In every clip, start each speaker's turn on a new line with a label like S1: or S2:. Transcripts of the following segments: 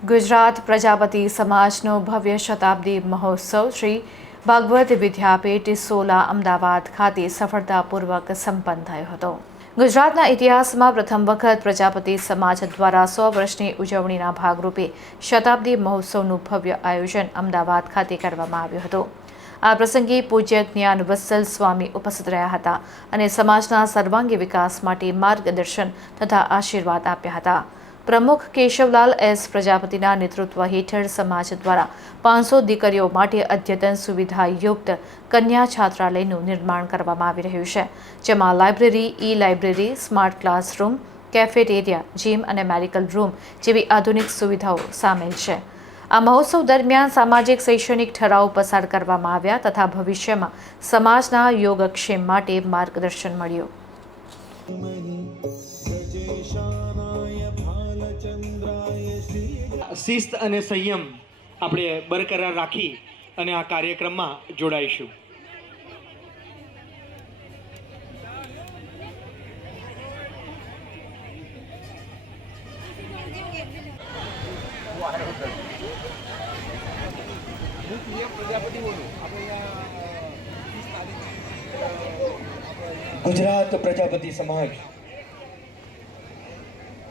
S1: ગુજરાત પ્રજાપતિ સમાજનો ભવ્ય શતાબ્દી મહોત્સવ શ્રી ભાગવત વિદ્યાપીઠ સોલા અમદાવાદ ખાતે સફળતાપૂર્વક સંપન્ન થયો હતો. ગુજરાતના ઇતિહાસમાં પ્રથમ વખત પ્રજાપતિ સમાજ દ્વારા સો વર્ષની ઉજવણીના ભાગરૂપે શતાબ્દી મહોત્સવનું ભવ્ય આયોજન અમદાવાદ ખાતે કરવામાં આવ્યું હતું. આ પ્રસંગે પૂજ્ય જ્ઞાન વત્સલ સ્વામી ઉપસ્થિત રહ્યા હતા અને સમાજના સર્વાંગી વિકાસ માટે માર્ગદર્શન તથા આશીર્વાદ આપ્યા હતા. પ્રમુખ કેશવલાલ એસ પ્રજાપતિના નેતૃત્વ હેઠળ સમાજ દ્વારા પાંચસો દીકરીઓ માટે અદ્યતન સુવિધાયુક્ત કન્યા છાત્રાલયનું નિર્માણ કરવામાં આવી રહ્યું છે, જેમાં library e library smart classroom, cafeteria, gym અને મેડિકલ રૂમ જેવી આધુનિક સુવિધાઓ સામેલ છે. આ મહોત્સવ દરમિયાન સામાજિક શૈક્ષણિક ઠરાવ પસાર કરવામાં આવ્યા તથા ભવિષ્યમાં સમાજના યોગક્ષેમ માટે માર્ગદર્શન મળ્યું.
S2: શિસ્ત અને સંયમ આપણે બરકરાર રાખી અને આ કાર્યક્રમમાં જોડાઈશું.
S3: ગુજરાત પ્રજાપતિ સમાજ.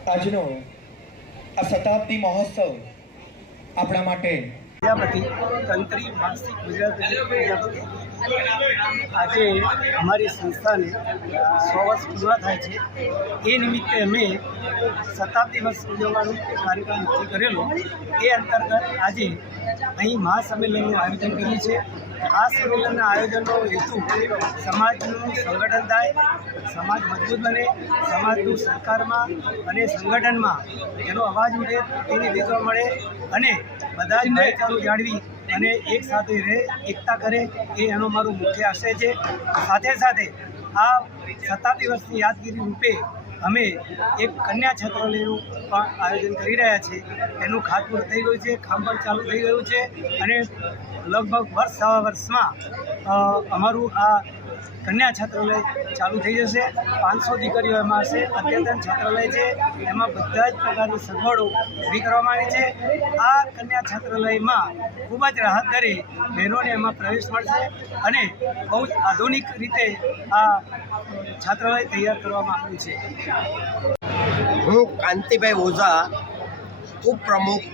S3: આજનો આ શતાબ્દી મહોત્સવ આપણા માટે
S4: પ્રજાપતિ, તંત્રી, માસિક ગુજરાત આજે અમારી સંસ્થાને સો વર્ષ પૂર્ણ થાય છે. એ નિમિત્તે અમે શતાબ્દી વર્ષ ઉજવવાનો કાર્યક્રમ નક્કી કરેલો. એ અંતર્ગત આજે અહીં મહાસંમેલનનું આયોજન કર્યું છે. આ સંમેલનના આયોજનનો હેતુ સમાજનું સંગઠન થાય, સમાજ મજબૂત બને, સમાજનું સરકારમાં અને સંગઠનમાં એનો અવાજ ઉઠે તેની દેખવા મળે અને બધા જ ભાઈચારો જાળવી અને એક સાથે રહે, એકતા કરે એ એનો મારો મુખ્ય આશય છે. સાથે સાથે આ સત્તા દિવસની યાદગીરી રૂપે અમે એક કન્યા છાત્રાલયનું પણ આયોજન કરી રહ્યા છીએ. એનું ખાતમુહૂર્ત થઈ ગયું છે કામ ચાલુ થઈ ગયું છે અને લગભગ વર્ષ સવા વર્ષમાં અમારું આ કન્યા છાત્રાલય ચાલુ થઈ જશે. પાંચસો દીકરીઓ એમાં હશે. અદ્યતન છાત્રાલય છે. એમાં બધા જ પ્રકારની સગવડો ઊભી કરવામાં આવી છે. આ કન્યા છાત્રાલયમાં ખૂબ જ રાહત દરે બહેનોને એમાં પ્રવેશ મળશે અને બહુ જ આધુનિક રીતે આ છાત્રાલય તૈયાર કરવામાં આવ્યું છે.
S5: હું કાંતિભાઈ ઓઝા ઉપપ્રમુખ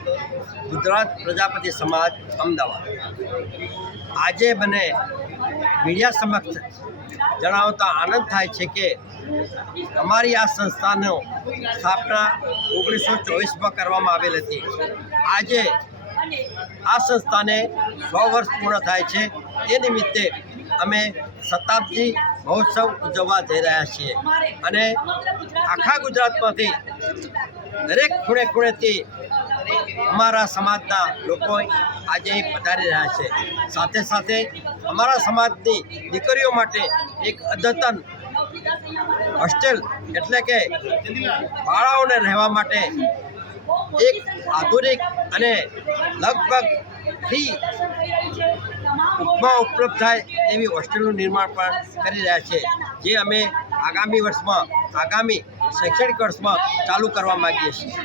S5: ગુજરાત પ્રજાપતિ સમાજ, અમદાવાદ. આજે મને મીડિયા સમક્ષ જણાવતા આનંદ થાય છે કે અમારી આ સંસ્થાનો સ્થાપના ઓગણીસો ચોવીસમાં કરવામાં આવેલ હતી. આજે આ સંસ્થાને સો વર્ષ પૂર્ણ થાય છે. તે નિમિત્તે અમે શતાબ્દી મહોત્સવ ઉજવવા જઈ રહ્યા છીએ. અને આખા ગુજરાતમાંથી દરેક ખૂણે ખૂણેથી અમારા સમાજના લોકો આજે પધારી રહ્યા છે. સાથે સાથે અમારા સમાજની દીકરીઓ માટે એક અદ્યતન હોસ્ટેલ એટલે કે બાળાઓને રહેવા માટે એક આધુનિક અને લગભગ ફ્રી ઉપમાં ઉપલબ્ધ થાય એવી હોસ્ટેલનું નિર્માણ પણ કરી રહ્યા છે, જે અમે આગામી વર્ષમાં, આગામી શૈક્ષણિક વર્ષમાં ચાલુ કરવા માગીએ છીએ.